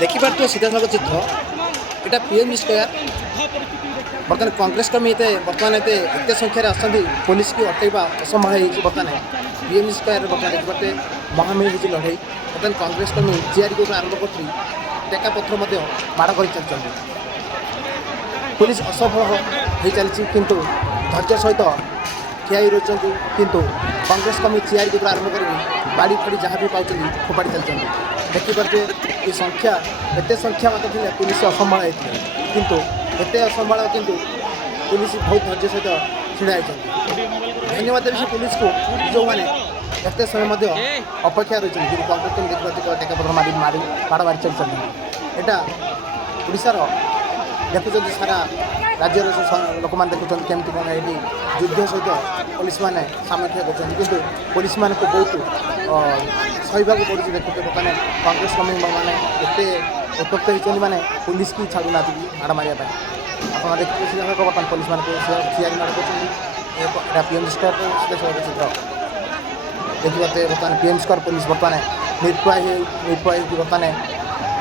ଦେଖିପାରୁଥିବ ସିଧାସଳଖ ଚିତ୍ର ଏଇଟା ପିଏମ୍ ସ୍କୋୟାର। ବର୍ତ୍ତମାନ କଂଗ୍ରେସ କର୍ମୀ ବର୍ତ୍ତମାନ ଏତେ ସଂଖ୍ୟାରେ ଆସନ୍ତି ପୋଲିସକୁ ଅଟକାଇବା ଅସମ୍ଭବ ହେଇଛି। ବର୍ତ୍ତମାନ ପିଏମ୍ ସ୍କୋୟାରରେ ବର୍ତ୍ତମାନ ଦେଖିପାରୁଥିବେ ମହାମେରୁ ହେଇଛି ଲଢ଼େଇ। ବର୍ତ୍ତମାନ କଂଗ୍ରେସ କର୍ମୀ ଜିଆର୍କୁ ଆରମ୍ଭ କରିଛି ଟେକାପଥର ମଧ୍ୟ ମାଡ଼ କରି ଚାଲିଛନ୍ତି। ପୁଲିସ ଅସଫଳ ହୋଇ ଚାଲିଛି କିନ୍ତୁ ଧୈର୍ଯ୍ୟ ସହିତ ଠିଆ ହୋଇ ରହିଛନ୍ତି। କିନ୍ତୁ କଂଗ୍ରେସ କର୍ମୀ ଜିଆର୍କୁ ଆରମ୍ଭ କରି ବାଡ଼ି ଫାଡ଼ି ଯାହା ବି ପାଉଛନ୍ତି ଫୋପାଡ଼ି ଚାଲିଛନ୍ତି। ଦେଖିପାରୁଥିବେ ଏ ସଂଖ୍ୟା ଏତେ ସଂଖ୍ୟା ମଧ୍ୟ ଥିଲେ ପୁଲିସ ଅସମ୍ଭାଳ ହେଇଥିଲେ କିନ୍ତୁ ଏତେ ଅସମ୍ଭାଳ କିନ୍ତୁ ପୁଲିସ ବହୁତ ଧୈର୍ଯ୍ୟ ସହିତ ଛିଡ଼ା ହେଇଛନ୍ତି। ଧନ୍ୟବାଦ ଦେବି ସେ ପୁଲିସକୁ ଯେଉଁମାନେ ଏତେ ସମୟ ମଧ୍ୟ ଅପେକ୍ଷା ରହିଛନ୍ତି। କିନ୍ତୁ କଂଗ୍ରେସ କର୍ମୀ ଦେଖିପାରୁଥିବେ ଟେକାପଥର ମାଡ଼ ମାରି ଚାଲିଛନ୍ତି। ଏଇଟା ଓଡ଼ିଶାର ଦେଖୁଛନ୍ତି ସାରା ରାଜ୍ୟର ଲୋକମାନେ ଦେଖୁଛନ୍ତି କେମିତି କ'ଣ ଏଠି ଯୁଦ୍ଧ ସହିତ ପୋଲିସମାନେ ସାମର୍ଥ୍ୟ କରୁଛନ୍ତି। କିନ୍ତୁ ପୋଲିସମାନଙ୍କୁ ବହୁତ ସହିବାକୁ ପଡ଼ୁଛି। ଦେଖୁଥିବେ ବର୍ତ୍ତମାନ କଂଗ୍ରେସ କର୍ମୀମାନେ ଏତେ ଉତ୍ତପ୍ତ ହେଇଛନ୍ତି ମାନେ ପୋଲିସକୁ ଛାଡ଼ୁନାହାନ୍ତି ମାଡ଼ ମାରିବା ପାଇଁ। ଆପଣ ଦେଖିବେ ସିଧାସଳଖ ବର୍ତ୍ତମାନ ପୋଲିସମାନଙ୍କୁ ସିଆରି ମାଡ଼ କରୁଛନ୍ତି। ଏଇଟା ପିଏମ୍ ସ୍କୋୟାର ସିଧାସଳଖ ଚିତ୍ର ଦେଖିପାରୁଥିବେ। ବର୍ତ୍ତମାନ ପିଏମ୍ ସ୍କୋୟାର ପୋଲିସ ବର୍ତ୍ତମାନ ନିର୍ଭୟ ହେଇକି ବର୍ତ୍ତମାନ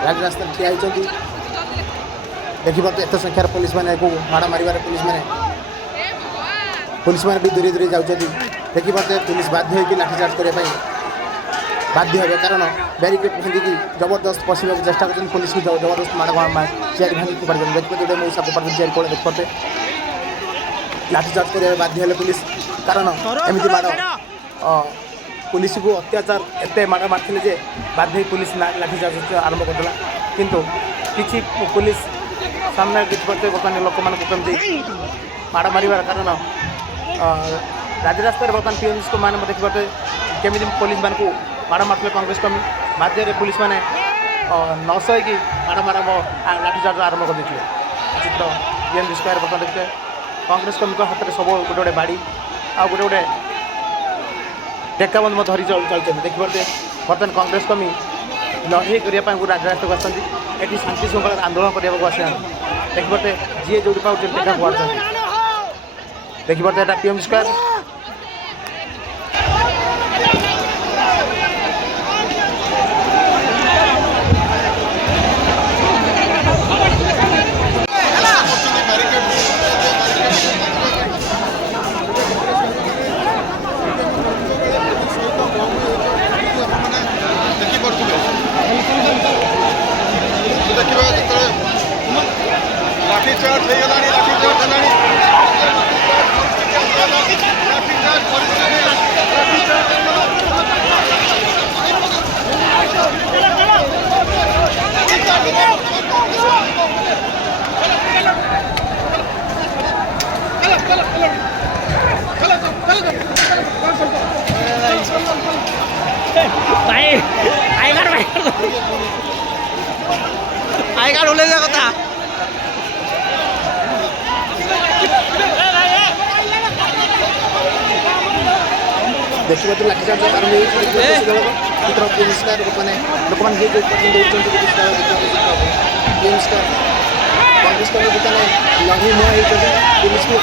ଗାଡ଼ି ରାସ୍ତାରେ ଠିଆ ହେଇଛନ୍ତି। ଦେଖିପାରୁଥିବେ ଏତେ ସଂଖ୍ୟାର ପୋଲିସମାନେ ମାଡ଼ ମାରିବାରେ ପୋଲିସମାନେ ବି ଦୂରେ ଯାଉଛନ୍ତି। ଦେଖିପାରୁଥିବେ ପୋଲିସ ବାଧ୍ୟ ହୋଇକି ଲାଠିଚାର୍ଜ କରିବା ପାଇଁ ବାଧ୍ୟ ହେବେ କାରଣ ବ୍ୟାରିକେଡ୍ ଭାଙ୍ଗିକି ଜବରଦସ୍ତ ପଶିବାକୁ ଚେଷ୍ଟା କରୁଛନ୍ତି। ପୋଲିସକୁ ଜବରଦସ୍ତ ମାଡ଼ ଚିଆରି ଭାଙ୍ଗିକି ଫୋପାଡ଼ିଛନ୍ତି। ଦେଖିପାରୁଥିବେ ଗୋଟେ ମଉସା ଫୋପାଡ଼ିଛନ୍ତି ଚିଆରି କୋଳ ଦେଖିପାରୁଥିବେ ଲାଠିଚାର୍ଜ କରିବାକୁ ବାଧ୍ୟ ହେଲେ ପୋଲିସ କାରଣ ଏମିତି ମାଡ଼ ପୋଲିସକୁ ଅତ୍ୟାଚାର ଏତେ ମାଡ଼ ମାରିଥିଲେ ଯେ ବାଧ୍ୟ ହୋଇ ପୋଲିସ ଲାଠିଚାର୍ଜ ଆରମ୍ଭ କରିଦେଲା। କିନ୍ତୁ କିଛି ପୋଲିସ ସାମ୍ନାରେ ଦେଖିପାରୁଥିବେ ବର୍ତ୍ତମାନ ଲୋକମାନଙ୍କୁ କେମିତି ମାଡ଼ ମାରିବାର କାରଣ ରାଜରାସ୍ତାରେ ବର୍ତ୍ତମାନ ପିଏମ୍କୁ ମାନେ ଦେଖିପାରୁଥିବେ କେମିତି ପୋଲିସମାନଙ୍କୁ ମାଡ଼ ମାରୁଥିଲେ କଂଗ୍ରେସ କର୍ମୀ ବାଧ୍ୟରେ ପୋଲିସମାନେ ନ ସହିକି ଲାଠିଚାର୍ଜ ଆରମ୍ଭ କରିଦେଇଥିଲେ। ଚିତ୍ର ପିଏମ୍ ସ୍କୋୟାର ବର୍ତ୍ତମାନ ଦେଖିବେ କଂଗ୍ରେସ କର୍ମୀଙ୍କ ହାତରେ ସବୁ ଗୋଟେ ବାଡ଼ି ଆଉ ଗୋଟେ ଟେକାବନ୍ଦ ମଧ୍ୟ ଧରି ଚାଲିଛନ୍ତି। ଦେଖିପାରୁଥିବେ ବର୍ତ୍ତମାନ କଂଗ୍ରେସ କର୍ମୀ ଲଢ଼େଇ କରିବା ପାଇଁ ରାଜରାସ୍ତାକୁ ଆସିଛନ୍ତି। ଏଠି ଶାନ୍ତି ଶୃଙ୍ଖଳାର ଆନ୍ଦୋଳନ କରିବାକୁ ଆସିନାହାନ୍ତି। ଦେଖିପାରୁଥିବେ ଯିଏ ଯେଉଁଠି ପାଉଛନ୍ତି ଟେକା ଫୋପାଡ଼ୁଛନ୍ତି। ଦେଖିପାରୁଥିବେ ଏଇଟା ପିଏମ୍ ସ୍କୋୟାର। लाठीचार्ज ହେଇଗଲାଣି ଲାଠିଚାର୍ଜ ହେଲାଣି ଲାଠିଚାର୍ଜ ପରିସ୍ଥିତି आई कार्ड ओले जा कथा ଦେଖିବାକୁ ଲାଠିଚାର୍ଜ ଆରମ୍ଭ ହେଇଛି। ଚିତ୍ର ପିଏମ୍ ସ୍କୋୟାର ଲୋକମାନେ ଯିଏ ଦେଉଛନ୍ତି ପିଏମ୍ ସ୍କୋୟାର କଂଗ୍ରେସ କର୍ମୀ ବର୍ତ୍ତମାନ ଲଢ଼େଇ ମୁହାଁ ହେଇଛନ୍ତି। ପୁଲିସକୁ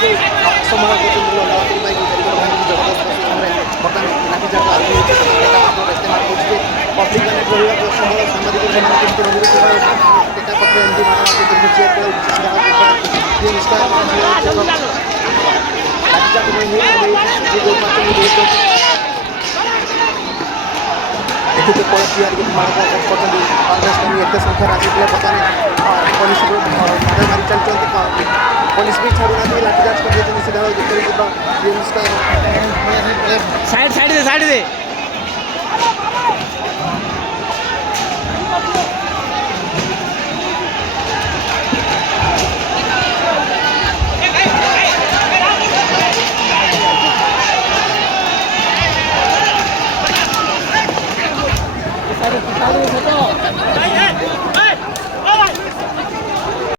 ଅସମ୍ଭାଳ କରୁଛନ୍ତି ଲଢ଼େଇ ପାଇକି ଭାଙ୍ଗିକି ଜବରଦସ୍ତ ସମୟରେ ବର୍ତ୍ତମାନ ଲାଠିଚାର୍ଜ ଆରମ୍ଭ ହେଇଛି। ଏତେ ମାଡ଼ କରୁଛି ଯେ ପବ୍ଲିକମାନେ ରହିବାକୁ ଅସମ୍ଭାଳ ସାମ୍ବାଦିକ ସେମାନେ କେମିତି ରହିବେ ଟେକାପତ୍ର ଏମିତି ମାଡ଼ ମାରୁଛନ୍ତି। ଚିଆର ପିଏମ୍ ସ୍କୋୟାର ଲାଠିଚାର୍ଜ ଦେଖିତେ ପଳେଇ ମାଡ଼ କରୁଛନ୍ତି। କଂଗ୍ରେସ କର୍ମୀ ଏତେ ସଂଖ୍ୟାରେ ଆସିଥିଲେ ବର୍ତ୍ତମାନ ପୋଲିସକୁ ମାଡ଼ ମାରି ଚାଲିଛନ୍ତି। ପୋଲିସ ବି ଛାଡ଼ୁନାହାନ୍ତି ଲାଠିଚାର୍ଜ କରିଦେଇଛନ୍ତି। ସିଧା ପିଏମ୍ ସ୍କୋୟାର साइड दे